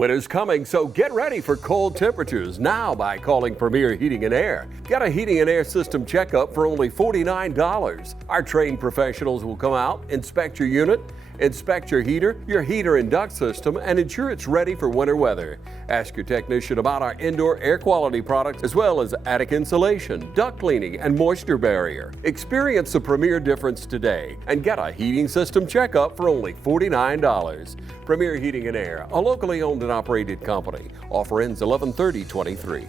Winter's coming, so get ready for cold temperatures now by calling Premier Heating and Air. Get a heating and air system checkup for only $49. Our trained professionals will come out, inspect your unit, inspect your heater and duct system, and ensure it's ready for winter weather. Ask your technician about our indoor air quality products as well as attic insulation, duct cleaning, and moisture barrier. Experience the Premier difference today and get a heating system checkup for only $49. Premier Heating and Air, a locally owned and operated company. Offer ends 11/30/23.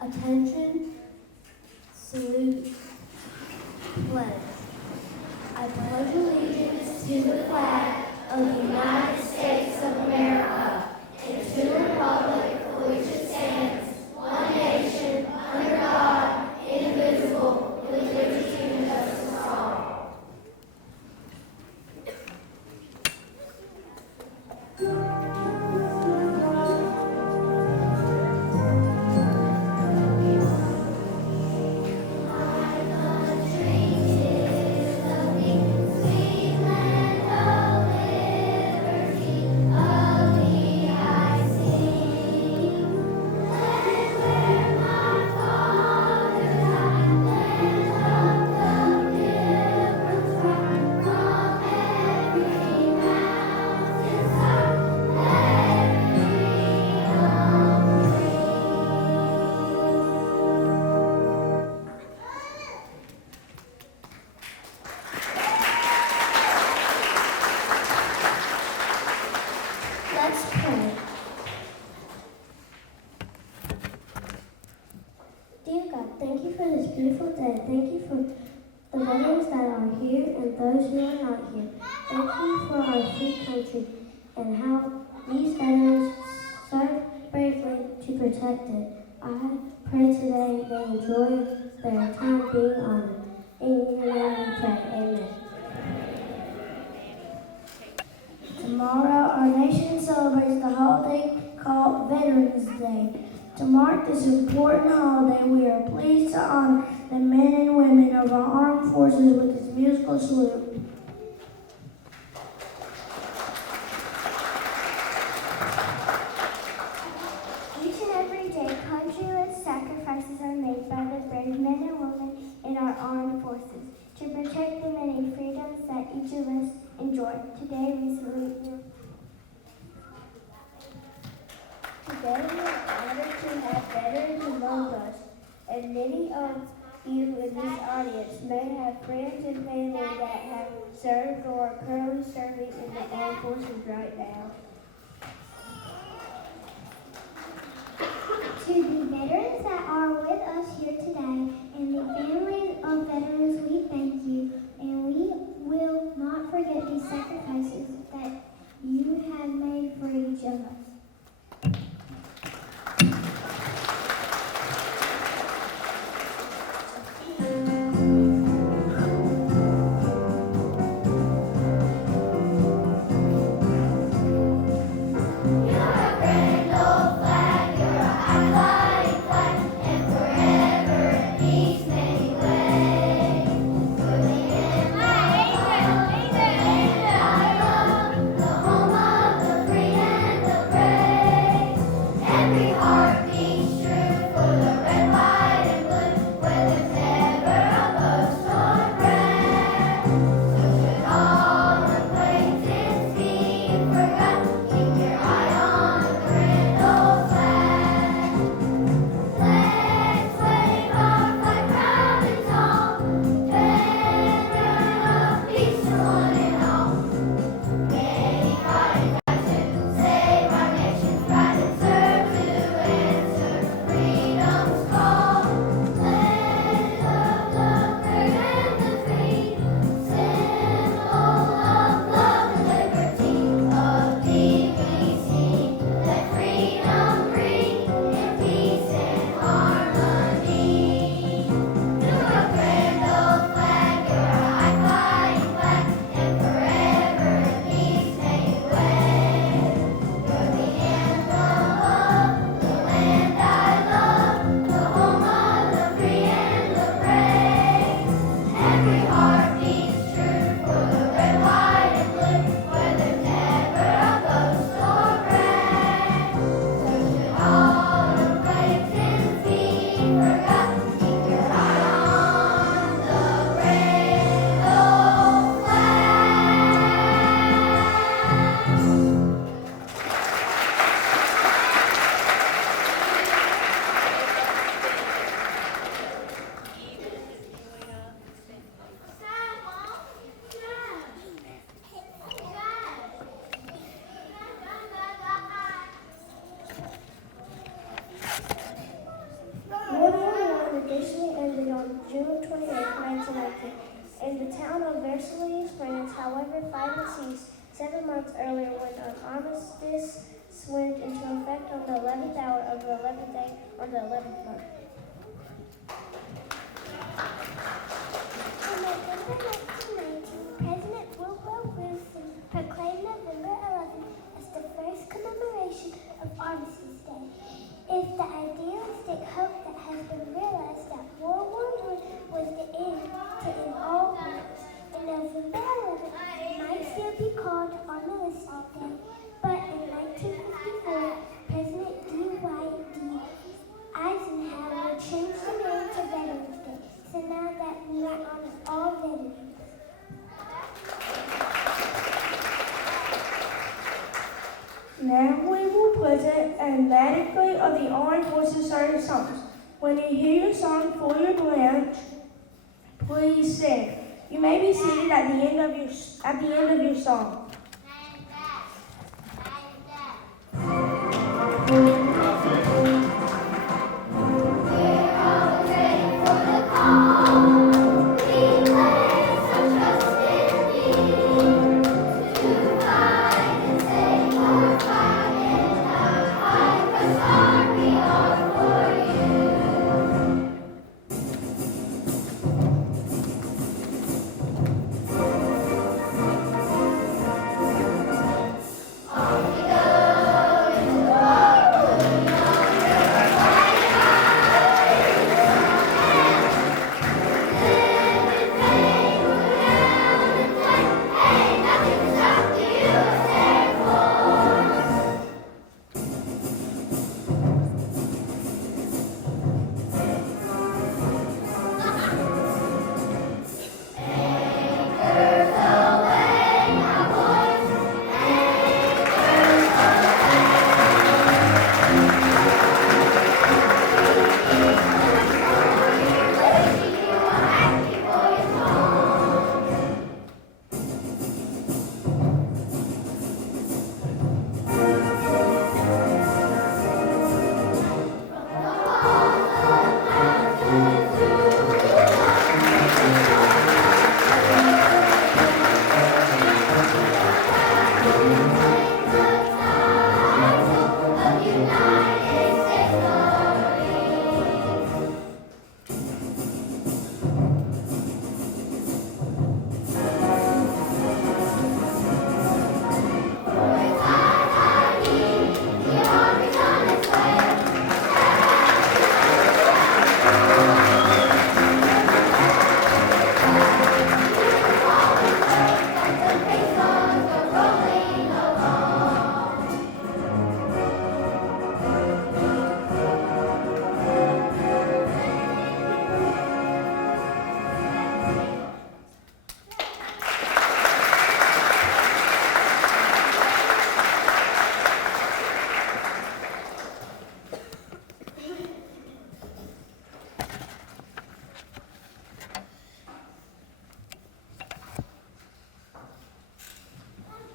Attention, salute, pledge. I pledge allegiance to the flag of the United States of America and to the republic for which it stands, one nation, under God, indivisible, with liberty and justice for all. Let's pray. Dear God, thank you for this beautiful day. Thank you for the veterans that are here and those who are not here. Thank you for our free country and how these veterans serve bravely to protect it. I pray today they enjoy their time being honored. In your name we pray. Amen. Tomorrow, our nation celebrates the holiday called Veterans Day. To mark this important holiday, we are pleased to honor the men and women of our armed forces with this musical salute. Each and every day, countless sacrifices are made by the brave men and women in our armed forces to protect the many freedoms that each of us enjoy. Today we salute you. Today we are honored to have veterans among us, and many of you in this audience may have friends and family that have served or are currently serving in the armed forces right now. To the veterans that are with us here today and the families of veterans, we thank you, and we will not forget these sacrifices that you have made for each of us. on June 28, 1919, in the town of Versailles, France. However, fighting ceased 7 months earlier when an armistice went into effect on the 11th hour of the 11th day on the 11th month. On November 1919, President Woodrow Wilson proclaimed November 11th as the first commemoration of Armistice Day. It's the idealistic hope that has been realized that World War I was the end to end all wars, and November 11th might still be called Armistice Day, but in 1954, President D.Y.D. Eisenhower changed the name to Veterans Day, so now that we honor all veterans. Now we will present a medley of the Armed Forces Service songs. When you hear your song for your branch, please sing. You may be seated at the end of your song.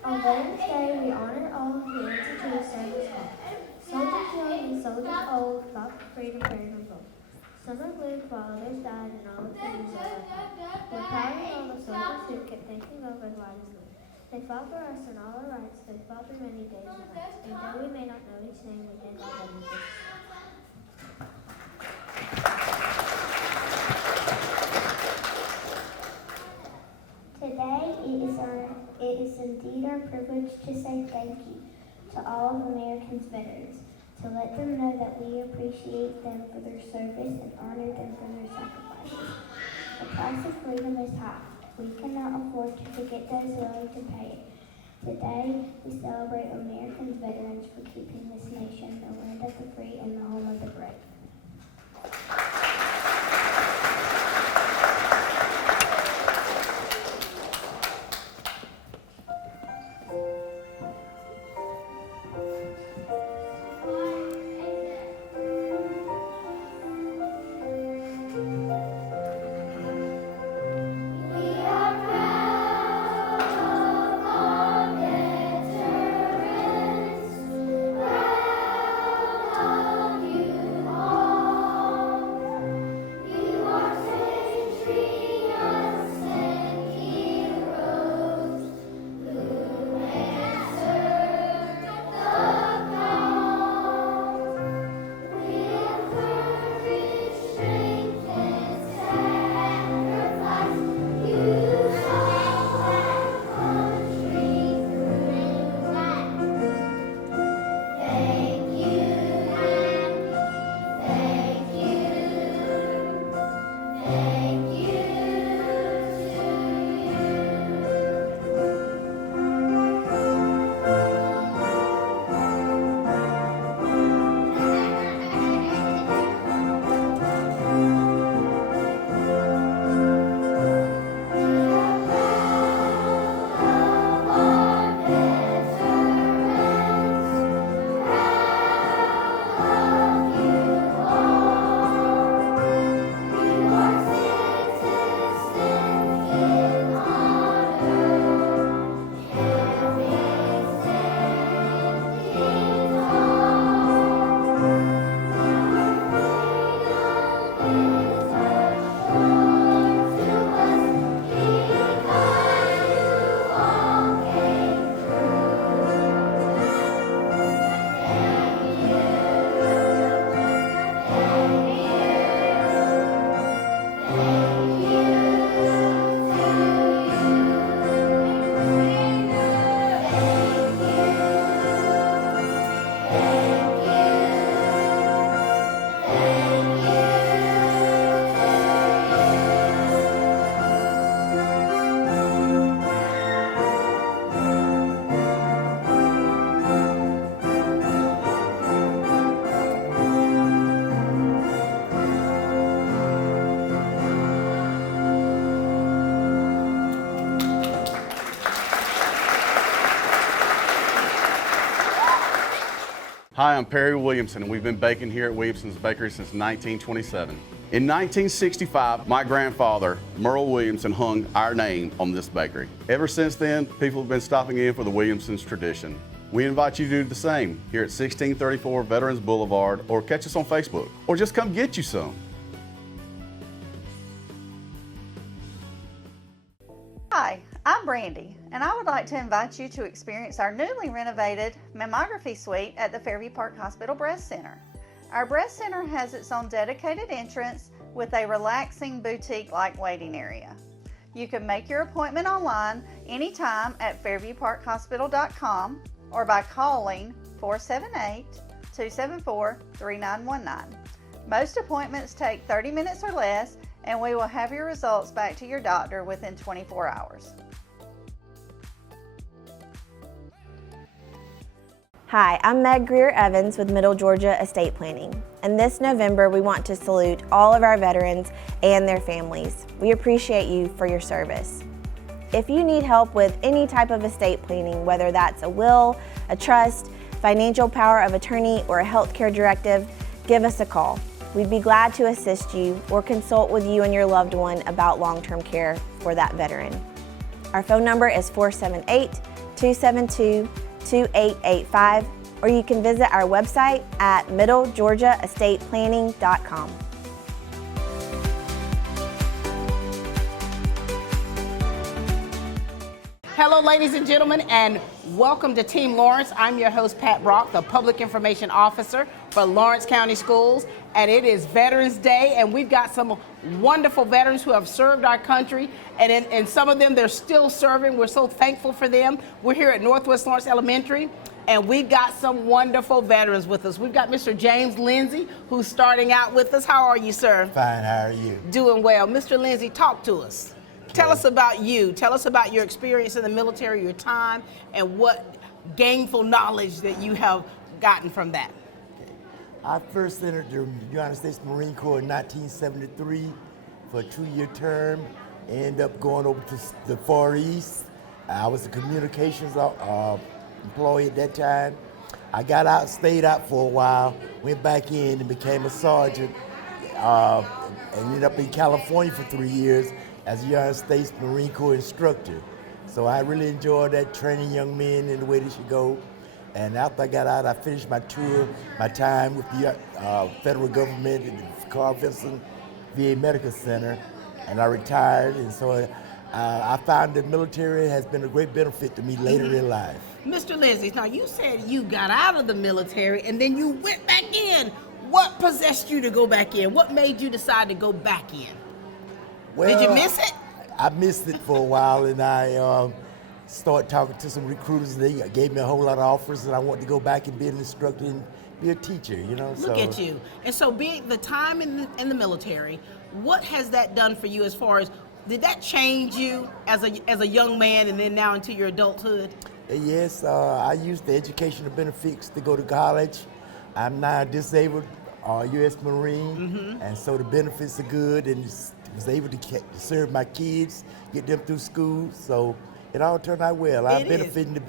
On Veterans Day, we honor all who answer to the service call. Soldiers young and soldiers old fought for freedom, brave and bold. Some have lived while others died, and all of them deserve our pride. We're proud of all the soldiers who kept thinking over why we live. They fought for us and all our rights. They fought through many days and nights. And though we may not know each name, we thank all them. Today, it is indeed our privilege to say thank you to all of Americans' veterans, to let them know that we appreciate them for their service and honor them for their sacrifices. The price of freedom is high. We cannot afford to forget those willing to pay it. Today, we celebrate Americans' veterans for keeping this nation the land of the free and the home of the brave. All Hi, I'm Perry Williamson, and we've been baking here at Williamson's Bakery since 1927. In 1965, my grandfather, Merle Williamson, hung our name on this bakery. Ever since then, people have been stopping in for the Williamson's tradition. We invite you to do the same here at 1634 Veterans Boulevard, or catch us on Facebook, or just come get you some. Hi, I'm Brandy, and I would like to invite you to experience our newly renovated mammography suite at the Fairview Park Hospital Breast Center. Our breast center has its own dedicated entrance with a relaxing boutique-like waiting area. You can make your appointment online anytime at fairviewparkhospital.com or by calling 478-274-3919. Most appointments take 30 minutes or less, and we will have your results back to your doctor within 24 hours. Hi, I'm Meg Greer-Evans with Middle Georgia Estate Planning, and this November we want to salute all of our veterans and their families. We appreciate you for your service. If you need help with any type of estate planning, whether that's a will, a trust, financial power of attorney, or a healthcare directive, give us a call. We'd be glad to assist you or consult with you and your loved one about long-term care for that veteran. Our phone number is 478-272-2885, or you can visit our website at middlegeorgiaestateplanning.com. Hello, ladies and gentlemen, and welcome to Team Lawrence. I'm your host, Pat Brock, the Public Information Officer for Lawrence County Schools, and it is Veterans Day, and we've got some wonderful veterans who have served our country, and some of them, they're still serving. We're so thankful for them. We're here at Northwest Lawrence Elementary, and we've got some wonderful veterans with us. We've got Mr. James Lindsay, who's starting out with us. How are you, sir? Fine, how are you? Doing well. Mr. Lindsay, talk to us. Tell us about you. Tell us about your experience in the military, your time, and what gainful knowledge that you have gotten from that. I first entered the United States Marine Corps in 1973 for a 2-year term. Ended up going over to the Far East. I was a communications employee at that time. I got out, stayed out for a while, went back in and became a sergeant. Ended up in California for 3 years as a United States Marine Corps instructor. So I really enjoyed that, training young men in the way they should go. And after I got out, I finished my tour, my time with the federal government at the Carl Vinson VA Medical Center, and I retired. And so I found the military has been a great benefit to me later in life. Mr. Lindsay, now you said you got out of the military and then you went back in. What possessed you to go back in? What made you decide to go back in? Well, did you miss it? I missed it for a while, and I started talking to some recruiters. They gave me a whole lot of offers, and I wanted to go back and be an instructor and be a teacher, you know. Look at you. And so being the time in the military, what has that done for you as far as, did that change you as a young man and then now into your adulthood? Yes, I used the educational benefits to go to college. I'm now a disabled U.S. Marine, and so the benefits are good, and was able to serve my kids, get them through school, so it all turned out well. I'm benefiting the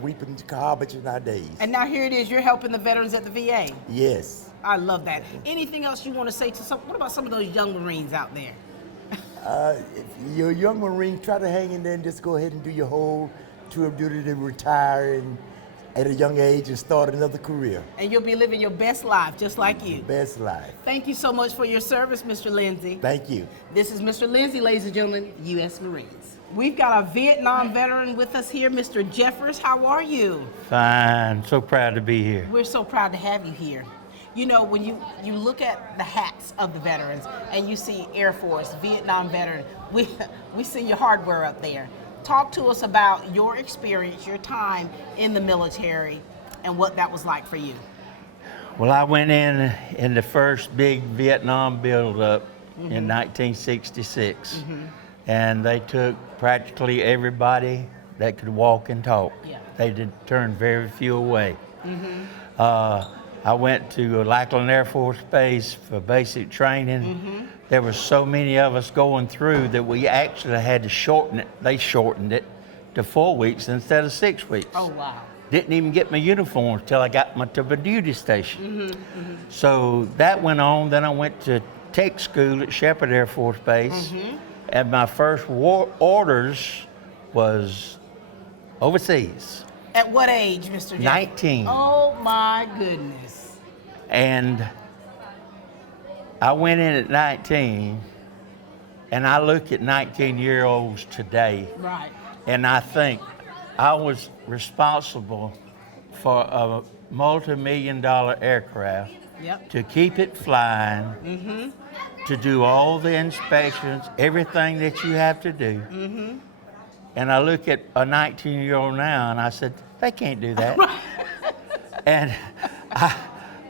reaping the harvest nowadays. And now here it is, you're helping the veterans at the VA. Yes. I love that. Anything else you want to say to what about some of those young Marines out there? If you're a young Marine, try to hang in there and just go ahead and do your whole tour of duty to retire and at a young age and start another career. And you'll be living your best life, just like you. Best life. Thank you so much for your service, Mr. Lindsay. Thank you. This is Mr. Lindsay, ladies and gentlemen, U.S. Marines. We've got a Vietnam veteran with us here, Mr. Jeffers. How are you? Fine. So proud to be here. We're so proud to have you here. You know, when you look at the hats of the veterans and you see Air Force, Vietnam veteran, we see your hardware up there. Talk to us about your experience, your time in the military, and what that was like for you. Well, I went in the first big Vietnam build-up in 1966, and they took practically everybody that could walk and talk. Yeah. They did turn very few away. I went to Lackland Air Force Base for basic training. There were so many of us going through that we actually had to shorten it. They shortened it to 4 weeks instead of 6 weeks. Oh, wow. didn't even get my uniforms till I got to my duty station. So that went on. Then I went to tech school at Shepherd Air Force Base, and my first orders was overseas. At what age, Mr. Jeffers? 19. Oh my goodness. And I went in at 19, and I look at 19-year-olds today, Right. and I think I was responsible for a multi-million-dollar aircraft Yep. to keep it flying, to do all the inspections, everything that you have to do. And I look at a 19-year-old now, and I said, they can't do that. And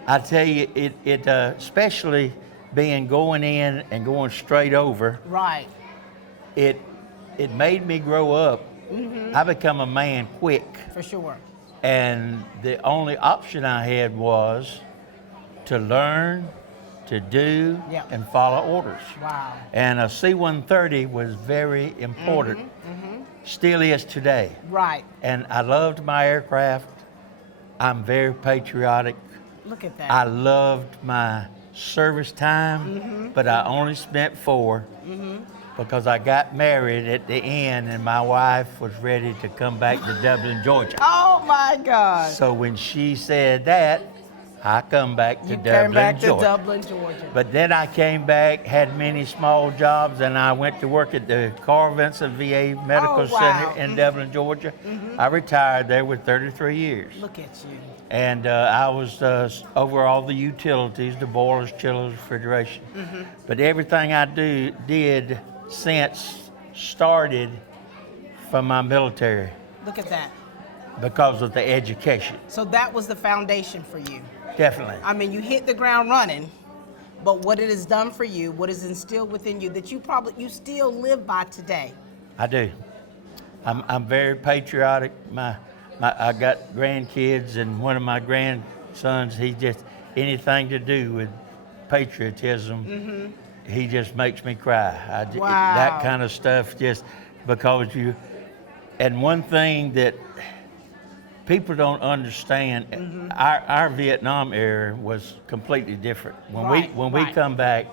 I tell you, it especially being going in and going straight over, Right. it made me grow up. I become a man quick. For sure. And the only option I had was to learn, to do, Yep. and follow orders. Wow. And a C-130 was very important. Still is today. Right. And I loved my aircraft. I'm very patriotic. Look at that. I loved my service time, but I only spent 4 because I got married at the end and my wife was ready to come back to Dublin, Georgia. Oh my God. So when she said that, I come back to You Dublin, came back to Georgia. Dublin, Georgia. But then I came back, had many small jobs, and I went to work at the Carl Vinson VA Medical Oh, wow. Center in Dublin, Georgia. I retired there with 33 years. Look at you. And I was over all the utilities, the boilers, chillers, refrigeration. But everything I did since started from my military Look at that. because of the education. So that was the foundation for you. Definitely. I mean, you hit the ground running, but what it has done for you, what is instilled within you that you still live by today. I do. I'm very patriotic. I got grandkids, and one of my grandsons, he just anything to do with patriotism, he just makes me cry. Wow. That kind of stuff, just because you. And one thing that people don't understand, our Vietnam era was completely different. When we come back,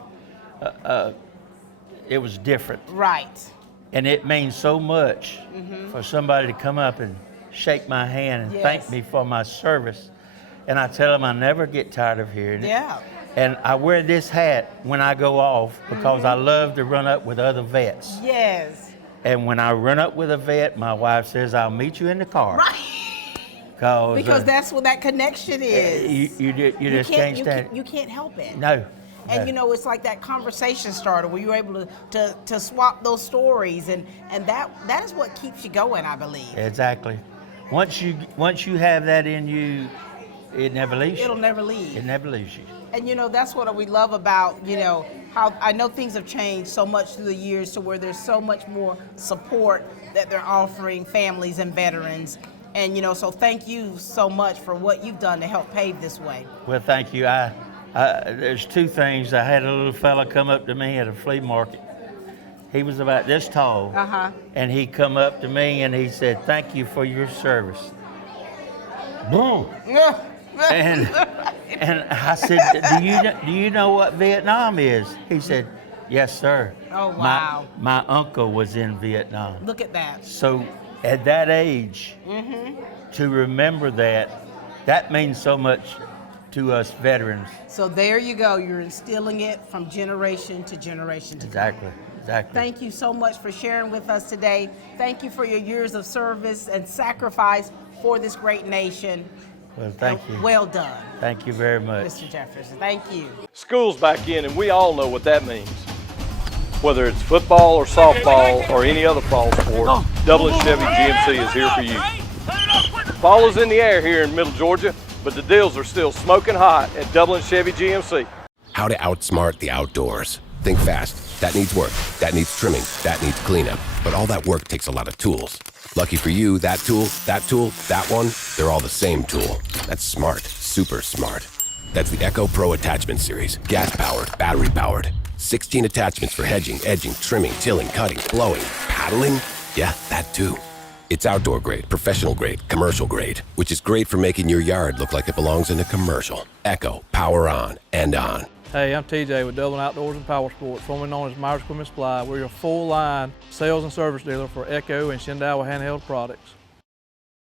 it was different. Right. And it means so much for somebody to come up and shake my hand and thank me for my service. And I tell them I never get tired of hearing it. Yeah. And I wear this hat when I go off because I love to run up with other vets. Yes. And when I run up with a vet, my wife says, I'll meet you in the car. Right. Because that's what that connection is. You just can't stand it. You can't help it. No. And you know, it's like that conversation starter where you're able to swap those stories, and that is what keeps you going, I believe. Exactly. Once you have that in you, it never leaves you. It'll never leave. It never leaves you. And you know, that's what we love about, you know, how I know things have changed so much through the years to where there's so much more support that they're offering families and veterans. And you know, so thank you so much for what you've done to help pave this way. Well, thank you. There's 2 things. I had a little fella come up to me at a flea market. He was about this tall, and he come up to me and he said, "Thank you for your service." Boom. And I said, "Do you know what Vietnam is?" He said, "Yes, sir." Oh wow. My uncle was in Vietnam. Look at that. So at that age, to remember that means so much to us veterans. So there you go. You're instilling it from generation to generation to come. Exactly. Thank you so much for sharing with us today. Thank you for your years of service and sacrifice for this great nation. Well, thank you. Well done, Thank you very much. Mr. Jefferson. Thank you. School's back in, and we all know what that means. Whether it's football or softball or any other fall sport, Dublin Chevy GMC is here for you. Fall is in the air here in Middle Georgia, but the deals are still smoking hot at Dublin Chevy GMC. How to outsmart the outdoors. Think fast. That needs work. That needs trimming. That needs cleanup. But all that work takes a lot of tools. Lucky for you, that tool, that one, they're all the same tool. That's smart. Super smart. That's the Echo Pro Attachment Series. Gas-powered, battery-powered. 16 attachments for hedging, edging, trimming, tilling, cutting, blowing, paddling. Yeah, that too. It's outdoor grade, professional grade, commercial grade, which is great for making your yard look like it belongs in a commercial. Echo, power on and on. Hey, I'm TJ with Dublin Outdoors and Power Sports, formerly known as Myers Equipment Supply. We're your full-line sales and service dealer for Echo and Shindawa handheld products.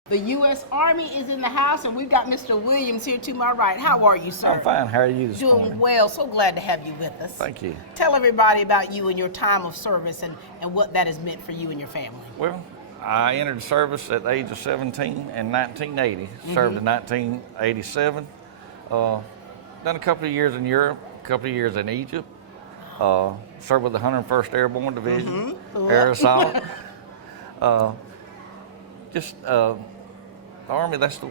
The U.S. Army is in the house, and we've got Mr. Williams here to my right. How are you, sir? I'm fine. How are you this Doing morning? well. So glad to have you with us. Thank you. Tell everybody about you and your time of service and what that has meant for you and your family. Well, I entered the service at the age of 17 in 1980. Served in 1987. Done a couple of years in Europe, a couple of years in Egypt. Served with the 101st Airborne Division, Air Assault. The Army, that's the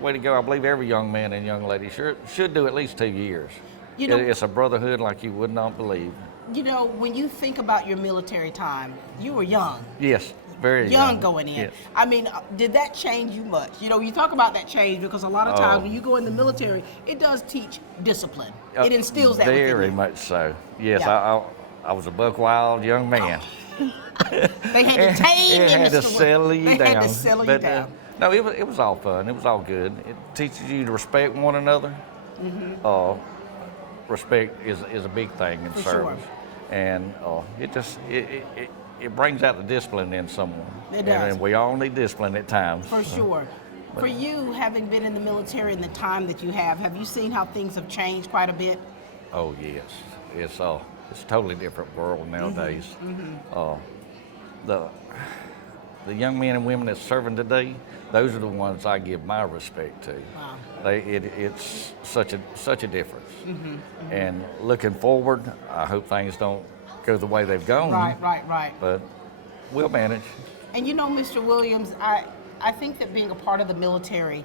way to go. I believe every young man and young lady should do at least 2 years. You know, it's a brotherhood like you would not believe. You know, when you think about your military time, you were young. Yes, very young going in. Yes. I mean, did that change you much? You know, you talk about that change because a lot of times when you go in the military, it does teach discipline. It instills that within you. Very much so. Yes, Yeah. I was a buck wild young man. They had to tame you, They had to Mr. settle you They down. had to settle you down. No, it was all fun. It was all good. It teaches you to respect one another. Respect is a big thing in For service, sure. and it brings out the discipline in someone. It does. And we all need discipline at times. For sure. For you, having been in the military and the time that you have you seen how things have changed quite a bit? Oh yes, it's a totally different world nowadays. The young men and women that's serving today, those are the ones I give my respect to. Wow. It's such a difference. And looking forward, I hope things don't go the way they've gone. Right. But we'll manage. And you know, Mr. Williams, I think that being a part of the military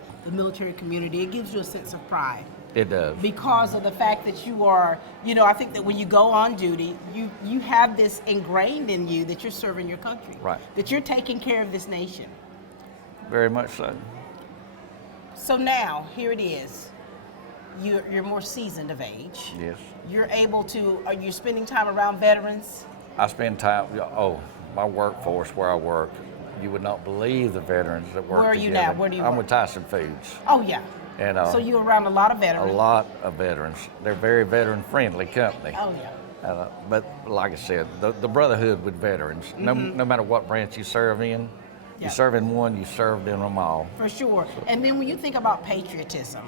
community, it gives you a sense of pride. It does. Because of the fact that you are, you know, I think that when you go on duty, you have this ingrained in you that you're serving your country. Right. That you're taking care of this nation. Very much so. So now, here it is. You're more seasoned of age. Yes. You're able to, are you spending time around veterans? I spend time, my workforce where I work, you would not believe the veterans that work Where are you together. now? Where do you I'm work? with Tyson Foods. Oh, yeah. And, so you're around a lot of a veterans. lot of veterans. They're very veteran-friendly company. Oh, yeah. But like I said, the brotherhood with veterans, no matter what branch you serve in, Yeah. you serve in one, you served in them all. For sure. And then when you think about patriotism,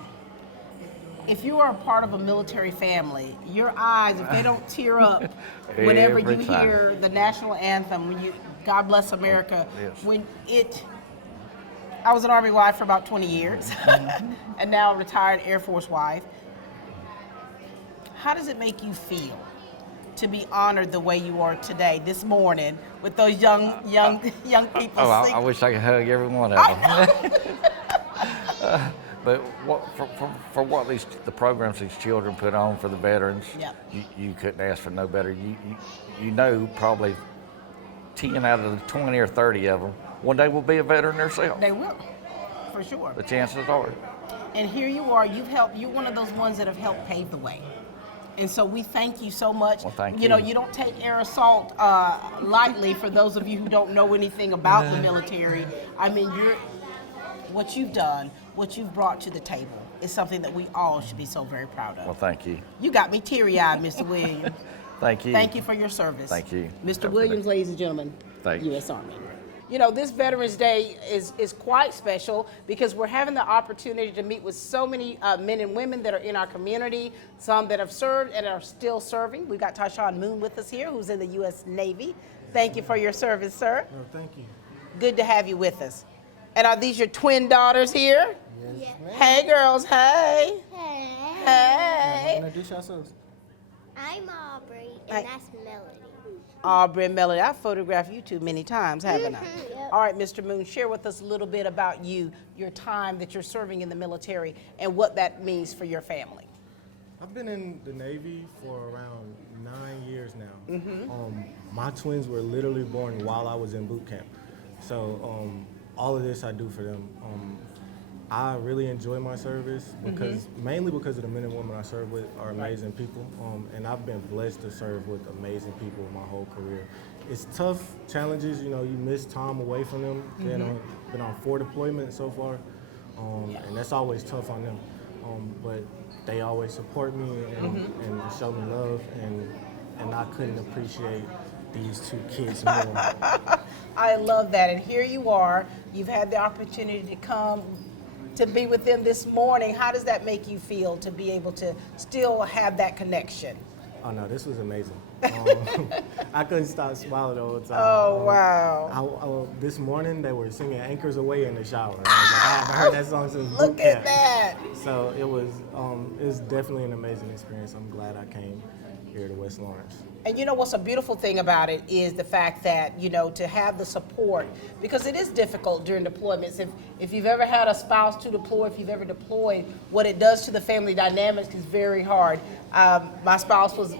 if you are a part of a military family, your eyes, if they don't tear up whenever you Every time. hear the national anthem, when you, God Bless America, Yes. I was an Army wife for about 20 years, and now a retired Air Force wife. How does it make you feel to be honored the way you are today, this morning, with those young people I singing? wish I could hug every one of them. But for what the programs these children put on for the veterans, Yep. you couldn't ask for no better. You know probably 10 out of the 20 or 30 of them one day will be a veteran themselves. They will, for sure. The chances are. And here you are, you're one of those ones that have helped pave the way. And so we thank you so much. Well, thank You know, you. you don't take air assault lightly. For those of you who don't know anything about the military, I mean, what you've done, what you've brought to the table is something that we all should be so very proud of. Well, thank you. You got me teary-eyed, Mr. Williams. Thank you. Thank you for your service. Thank you. Mr. Williams, ladies and gentlemen, Thank you. U.S. Army. You know, this Veterans Day is quite special because we're having the opportunity to meet with so many men and women that are in our community, some that have served and are still serving. We've got Tashawn Moon with us here, who's in the U.S. Navy. Thank you for your service, sir. Oh, thank you. Good to have you with us. And are these your twin daughters here? Yes. Hey, girls. Hey. Hey. Hey. Introduce yourselves. I'm Aubrey, and that's Melody. Aubrey and Melody, I've photographed you two many times, haven't I? Yep. All right, Mr. Moon, share with us a little bit about you, your time that you're serving in the military, and what that means for your family. I've been in the Navy for around 9 years now. My twins were literally born while I was in boot camp. So all of this I do for them. I really enjoy my service because mainly because of the men and women I serve with are amazing people, and I've been blessed to serve with amazing people my whole career. It's tough challenges, you miss time away from them. Been on 4 deployments so far, and that's always tough on them. But they always support me and show me love, and I couldn't appreciate these 2 kids more. I love that. And here you are. You've had the opportunity to come to be with them this morning. How does that make you feel to be able to still have that connection? Oh no, this was amazing. I couldn't stop smiling the whole time. Oh, wow. This morning they were singing Anchors Away in the shower. I was like, I haven't heard that song since boot Look camp. at that. So it was definitely an amazing experience. I'm glad I came here to West Lawrence. And you know what's a beautiful thing about it is the fact that, to have the support, because it is difficult during deployments. If you've ever had a spouse to deploy, if you've ever deployed, what it does to the family dynamics is very hard. My spouse was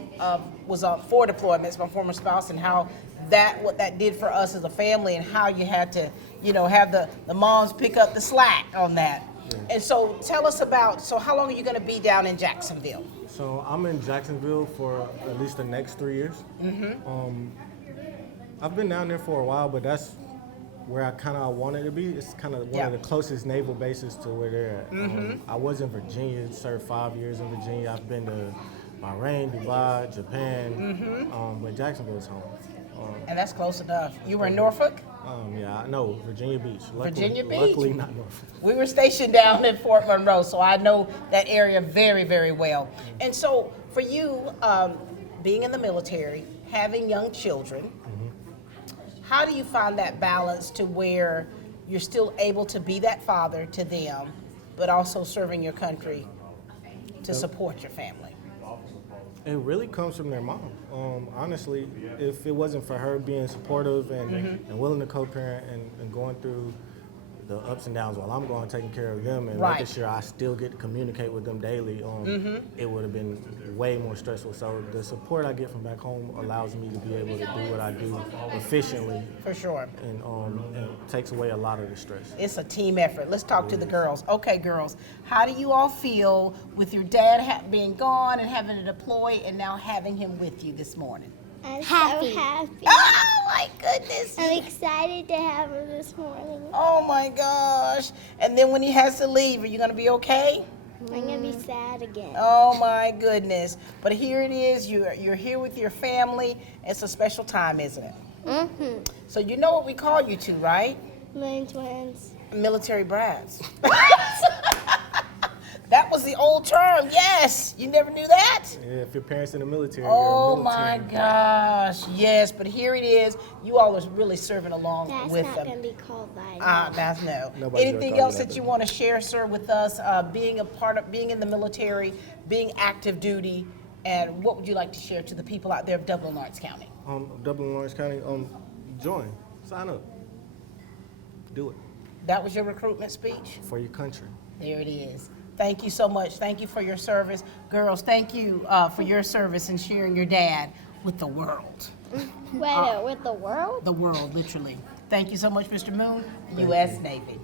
on 4 deployments, my former spouse, and what that did for us as a family, and how you had to, have the moms pick up the slack on that. Yeah. And so tell us so how long are you going to be down in Jacksonville? So I'm in Jacksonville for at least the next 3 years. I've been down there for a while, but that's where I kind of wanted to be. It's kind of one of the closest naval bases to where they're at. I was in Virginia, served 5 years in Virginia. I've been to Bahrain, Dubai, Japan, but Jacksonville's home. And that's close enough. You were in Norfolk? Yeah, no, Virginia Beach. Virginia Beach? Luckily not Norfolk. We were stationed down in Fort Monroe, so I know that area very, very well. And so for you, being in the military, having young children, how do you find that balance to where you're still able to be that father to them, but also serving your country to support your family? It really comes from their mom. Honestly, if it wasn't for her being supportive and willing to co-parent and going through the ups and downs while I'm going, taking care of them and making sure I still get to communicate with them daily, it would have been way more stressful. So the support I get from back home allows me to be able to do what I do efficiently. For sure. And it takes away a lot of the stress. It's a team effort. Let's talk to the girls. Okay, girls, how do you all feel with your dad being gone and having to deploy and now having him with you this morning? I'm so happy. Oh my goodness. I'm excited to have him this morning. Oh my gosh. And then when he has to leave, are you going to be okay? I'm going to be sad again. Oh my goodness. But here it is. You're here with your family. It's a special time, isn't it? So you know what we call you two, right? Moon twins. Military brats. That was the old term, yes. You never knew that? Yeah, if your parents in the military, oh you're a military my gosh, yes. But here it is. You all are really serving along with them. That's not going to be called that. That's no. Nobody's Anything else that you want to share, sir, with us? Being in the military, being active duty, and what would you like to share to the people out there of Dublin, Lawrence County? Dublin, Lawrence County, join, sign up, do it. That was your recruitment speech? For your country. There it is. Thank you so much. Thank you for your service. Girls, thank you for your service and sharing your dad with the world. Wait, with the world? The world, literally. Thank you so much, Mr. Moon, U.S. Navy.